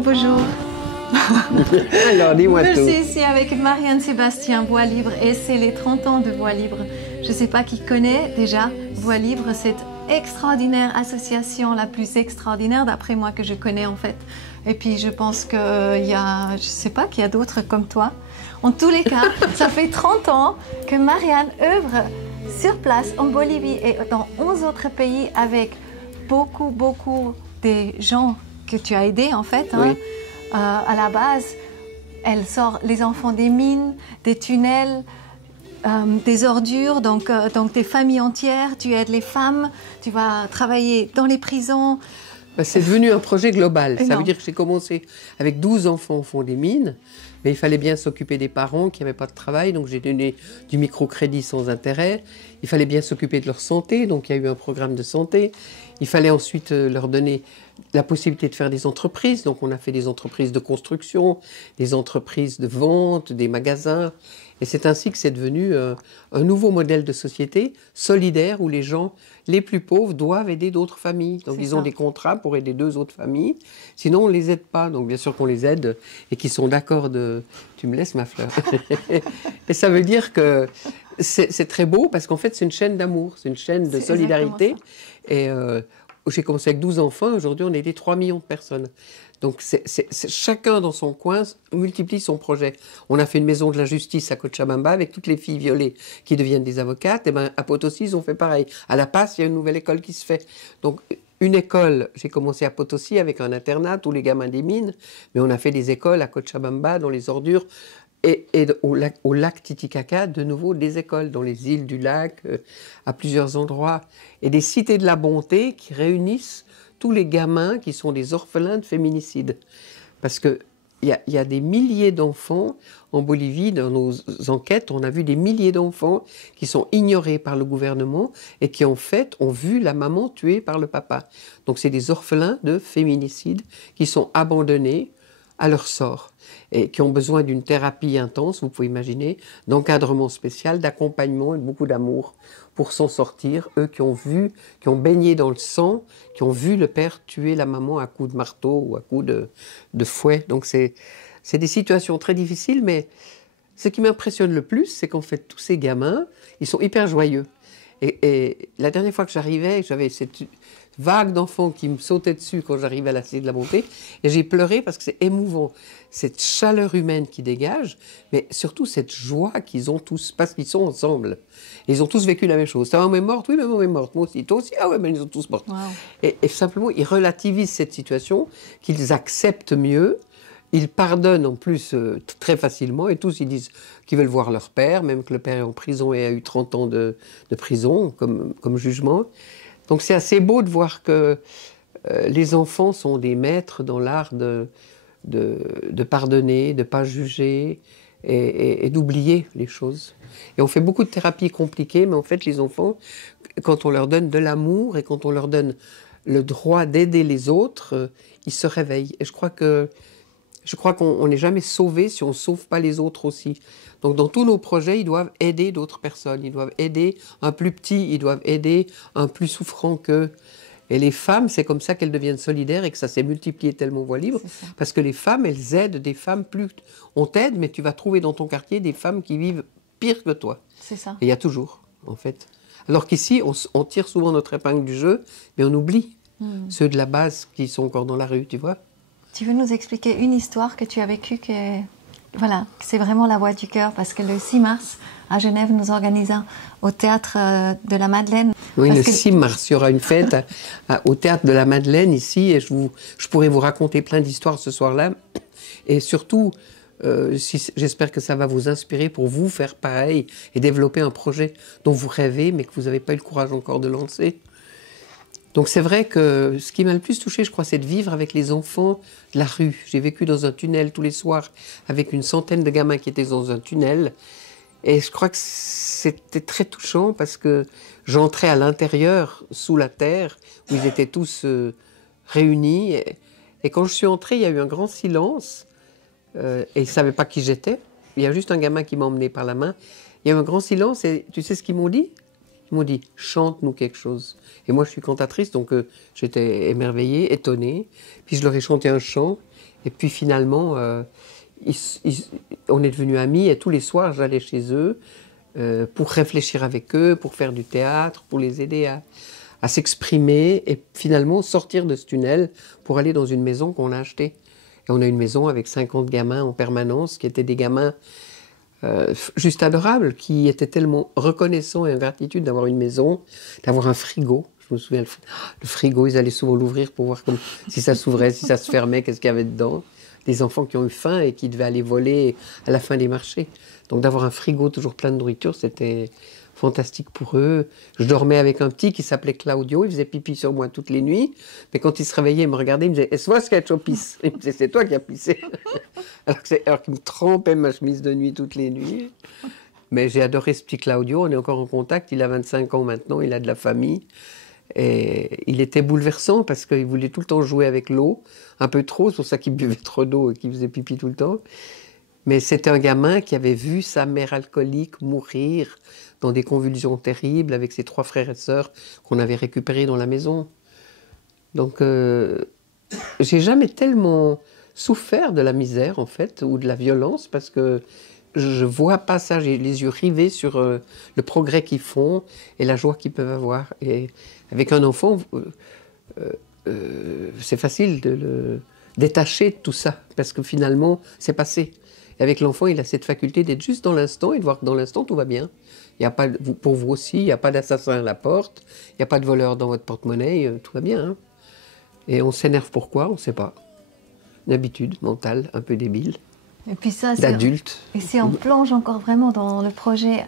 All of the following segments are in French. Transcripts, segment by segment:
Bonjour, bonjour. Alors, dis-moi tout. Je suis ici avec Marianne Sébastien, Voix Libre, et c'est les 30 ans de Voix Libre. Je ne sais pas qui connaît déjà Voix Libre, cette extraordinaire association, la plus extraordinaire d'après moi que je connais en fait. Et puis je pense qu'il y a, je sais pas, qu'il y a d'autres comme toi. En tous les cas, ça fait 30 ans que Marianne œuvre sur place en Bolivie et dans 11 autres pays avec beaucoup des gens que tu as aidés en fait. Hein. Oui. À la base, elle sort les enfants des mines, des tunnels, des ordures, donc des familles entières. Tu aides les femmes, tu vas travailler dans les prisons. C'est devenu un projet global. Ça Énorme. veut dire que j'ai commencé avec 12 enfants au fond des mines, mais il fallait bien s'occuper des parents qui n'avaient pas de travail, donc j'ai donné du microcrédit sans intérêt. Il fallait bien s'occuper de leur santé, donc il y a eu un programme de santé. Il fallait ensuite leur donner la possibilité de faire des entreprises, donc on a fait des entreprises de construction, des entreprises de vente, des magasins. Et c'est ainsi que c'est devenu un nouveau modèle de société solidaire où les gens les plus pauvres doivent aider d'autres familles. Donc ils ont des contrats pour aider 2 autres familles, sinon on ne les aide pas. Donc bien sûr qu'on les aide et qu'ils sont d'accord de... Tu me laisses ma fleur. Et ça veut dire que c'est très beau parce qu'en fait c'est une chaîne d'amour, c'est une chaîne de solidarité. Et j'ai commencé avec 12 enfants, aujourd'hui on a aidé 3 millions de personnes. Donc chacun dans son coin multiplie son projet. On a fait une maison de la justice à Cochabamba avec toutes les filles violées qui deviennent des avocates. Et ben à Potosí ils ont fait pareil. À La Paz il y a une nouvelle école qui se fait. Donc une école, j'ai commencé à Potosí avec un internat, tous les gamins des mines, mais on a fait des écoles à Cochabamba dans les ordures. Et au lac Titicaca, de nouveau, des écoles dans les îles du lac, à plusieurs endroits. Et des cités de la bonté qui réunissent tous les gamins qui sont des orphelins de féminicide. Parce qu'il y a des milliers d'enfants en Bolivie, dans nos enquêtes, on a vu des milliers d'enfants qui sont ignorés par le gouvernement et qui en fait ont vu la maman tuée par le papa. Donc c'est des orphelins de féminicide qui sont abandonnés à leur sort et qui ont besoin d'une thérapie intense, vous pouvez imaginer, d'encadrement spécial, d'accompagnement et beaucoup d'amour pour s'en sortir. Eux qui ont vu, qui ont baigné dans le sang, qui ont vu le père tuer la maman à coups de marteau ou à coups de fouet. Donc c'est des situations très difficiles, mais ce qui m'impressionne le plus, c'est qu'en fait tous ces gamins, ils sont hyper joyeux. Et la dernière fois que j'arrivais, j'avais cette vague d'enfants qui me sautaient dessus quand j'arrivais à la Cité de la Bonté, et j'ai pleuré parce que c'est émouvant, cette chaleur humaine qui dégage, mais surtout cette joie qu'ils ont tous, parce qu'ils sont ensemble. Et ils ont tous vécu la même chose. Ta maman est morte? Oui, ma maman est morte. Moi aussi. Toi aussi? Ah ouais, mais ils sont tous morts. Wow. Et simplement, ils relativisent cette situation, qu'ils acceptent mieux. Ils pardonnent en plus très facilement et tous ils disent qu'ils veulent voir leur père, même que le père est en prison et a eu 30 ans de prison comme jugement. Donc c'est assez beau de voir que les enfants sont des maîtres dans l'art de pardonner, de ne pas juger et d'oublier les choses. Et on fait beaucoup de thérapies compliquées, mais en fait les enfants, quand on leur donne de l'amour et quand on leur donne le droit d'aider les autres, ils se réveillent. Et je crois qu'on n'est jamais sauvé si on ne sauve pas les autres aussi. Donc dans tous nos projets, ils doivent aider d'autres personnes. Ils doivent aider un plus petit, ils doivent aider un plus souffrant qu'eux. Et les femmes, c'est comme ça qu'elles deviennent solidaires et que ça s'est multiplié tellement Voix Libre. Parce que les femmes, elles aident des femmes plus... On t'aide, mais tu vas trouver dans ton quartier des femmes qui vivent pire que toi. C'est ça. Et il y a toujours, en fait. Alors qu'ici, on tire souvent notre épingle du jeu, mais on oublie ceux de la base qui sont encore dans la rue, tu vois. Tu veux nous expliquer une histoire que tu as vécue voilà, c'est vraiment la voix du cœur, parce que le 6 mars, à Genève, nous organisons au Théâtre de la Madeleine. Oui, le 6 mars, il y aura une fête au Théâtre de la Madeleine, ici, et je pourrais vous raconter plein d'histoires ce soir-là. Et surtout, j'espère que ça va vous inspirer pour vous faire pareil et développer un projet dont vous rêvez, mais que vous n'avez pas eu le courage encore de lancer. Donc c'est vrai que ce qui m'a le plus touchée, je crois, c'est de vivre avec les enfants de la rue. J'ai vécu dans un tunnel tous les soirs avec une centaine de gamins qui étaient dans un tunnel. Et je crois que c'était très touchant parce que j'entrais à l'intérieur, sous la terre, où ils étaient tous réunis. Et quand je suis entrée, il y a eu un grand silence. Et ils ne savaient pas qui j'étais. Il y a juste un gamin qui m'a emmené par la main. Il y a eu un grand silence et tu sais ce qu'ils m'ont dit ? Ils m'ont dit « chante-nous quelque chose ». Et moi, je suis cantatrice, donc j'étais émerveillée, étonnée. Puis je leur ai chanté un chant. Et puis finalement, on est devenus amis et tous les soirs, j'allais chez eux pour réfléchir avec eux, pour faire du théâtre, pour les aider à s'exprimer et finalement sortir de ce tunnel pour aller dans une maison qu'on a achetée. Et on a une maison avec 50 gamins en permanence, qui étaient des gamins juste adorables, qui étaient tellement reconnaissants et en gratitude d'avoir une maison, d'avoir un frigo. Je me souviens, le frigo, ils allaient souvent l'ouvrir pour voir si ça s'ouvrait, si ça se fermait, qu'est-ce qu'il y avait dedans. Des enfants qui ont eu faim et qui devaient aller voler à la fin des marchés. Donc d'avoir un frigo toujours plein de nourriture, c'était fantastique pour eux. Je dormais avec un petit qui s'appelait Claudio, il faisait pipi sur moi toutes les nuits, mais quand il se réveillait, il me regardait, il me disait « Est-ce moi ce qu'il y a de pisse ?» Il me disait « C'est toi qui as pissé !» Alors qu'il me trempait ma chemise de nuit toutes les nuits. Mais j'ai adoré ce petit Claudio, on est encore en contact, il a 25 ans maintenant, il a de la famille. Et il était bouleversant parce qu'il voulait tout le temps jouer avec l'eau, un peu trop, c'est pour ça qu'il buvait trop d'eau et qu'il faisait pipi tout le temps. Mais c'était un gamin qui avait vu sa mère alcoolique mourir dans des convulsions terribles avec ses 3 frères et sœurs qu'on avait récupérés dans la maison. Donc, j'ai jamais tellement souffert de la misère, en fait, ou de la violence, parce que je vois pas ça, j'ai les yeux rivés sur le progrès qu'ils font et la joie qu'ils peuvent avoir. Et avec un enfant, c'est facile de le détacher de tout ça, parce que finalement, c'est passé. Et avec l'enfant, il a cette faculté d'être juste dans l'instant et de voir que dans l'instant, tout va bien. Il y a pas, pour vous aussi, il n'y a pas d'assassin à la porte, il n'y a pas de voleur dans votre porte-monnaie, tout va bien. Hein. Et on s'énerve pourquoi, on ne sait pas. Une habitude mentale un peu débile. Et puis ça, d'adulte. Et si on plonge encore vraiment dans le projet,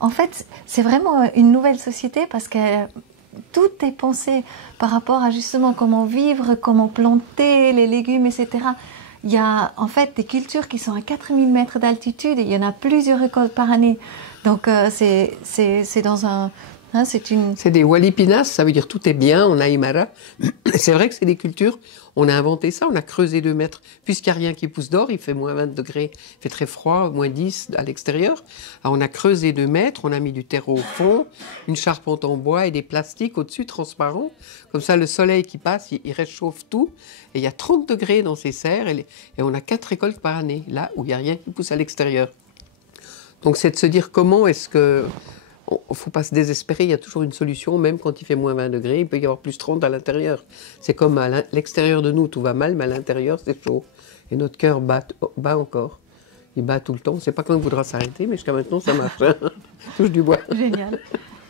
en fait, c'est vraiment une nouvelle société parce que tout est pensé par rapport à justement comment vivre, comment planter les légumes, etc. Il y a en fait des cultures qui sont à 4000 mètres d'altitude et il y en a plusieurs récoltes par année. Donc c'est dans un... Hein, c'est des walipinas, ça veut dire tout est bien en Aymara. C'est vrai que c'est des cultures, on a inventé ça, on a creusé 2 mètres. Puisqu'il n'y a rien qui pousse dehors, il fait moins 20 degrés, il fait très froid, moins 10 à l'extérieur. Alors on a creusé 2 mètres, on a mis du terreau au fond, une charpente en bois et des plastiques au-dessus transparents. Comme ça, le soleil qui passe, il réchauffe tout. Et il y a 30 degrés dans ces serres et on a 4 récoltes par année, là où il n'y a rien qui pousse à l'extérieur. Donc c'est de se dire comment est-ce que... Il ne faut pas se désespérer, il y a toujours une solution, même quand il fait moins 20 degrés, il peut y avoir plus 30 à l'intérieur. C'est comme à l'extérieur de nous, tout va mal, mais à l'intérieur, c'est chaud. Et notre cœur bat encore. Il bat tout le temps. On ne sait pas quand il voudra s'arrêter, mais jusqu'à maintenant, ça marche. Touche du bois. Génial.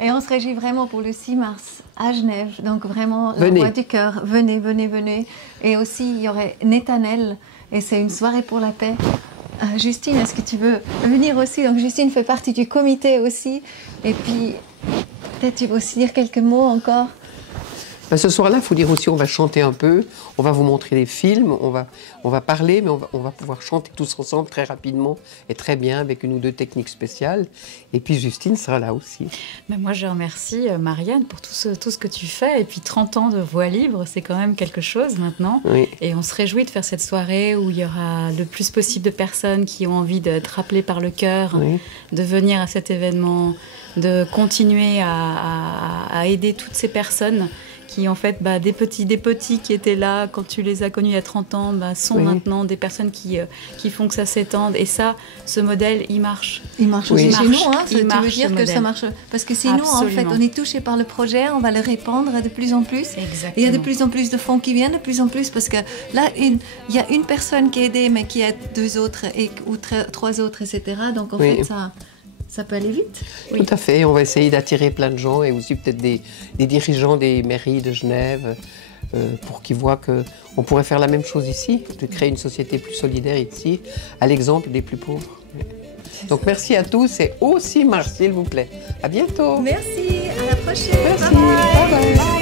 Et on se réjouit vraiment pour le 6 mars à Genève. Donc vraiment, la voix du cœur. Venez, venez, venez. Et aussi, il y aurait Netanel, et c'est une soirée pour la paix. Justine, est-ce que tu veux venir aussi? Donc Justine fait partie du comité aussi. Et puis, peut-être tu veux aussi dire quelques mots encore. Ben, ce soir-là, il faut dire aussi, on va chanter un peu, on va vous montrer des films, on va parler, mais on va pouvoir chanter tous ensemble très rapidement et très bien avec 1 ou 2 techniques spéciales. Et puis Justine sera là aussi. Mais moi, je remercie Marianne pour tout ce que tu fais. Et puis 30 ans de voix libre, c'est quand même quelque chose maintenant. Oui. Et on se réjouit de faire cette soirée où il y aura le plus possible de personnes qui ont envie d'être rappelées par le cœur, oui, de venir à cet événement, de continuer à aider toutes ces personnes qui en fait, des petits qui étaient là quand tu les as connus il y a 30 ans, sont oui, maintenant des personnes qui font que ça s'étende. Et ça, ce modèle, il marche. Il marche aussi chez nous, hein, tu veux dire que ça marche. Parce que sinon, en fait, on est touché par le projet, on va le répandre de plus en plus. Exactement. Et il y a de plus en plus de fonds qui viennent, de plus en plus, parce que là, il y a une personne qui est aidée, mais qui aide 2 autres ou 3 autres, etc. Donc en fait, ça peut aller vite. Oui. Tout à fait. On va essayer d'attirer plein de gens et aussi peut-être des dirigeants des mairies de Genève pour qu'ils voient qu'on pourrait faire la même chose ici, de créer une société plus solidaire ici, à l'exemple des plus pauvres. Donc merci à tous et aussi Mars, s'il vous plaît. À bientôt. Merci. À la prochaine. Merci. Bye bye.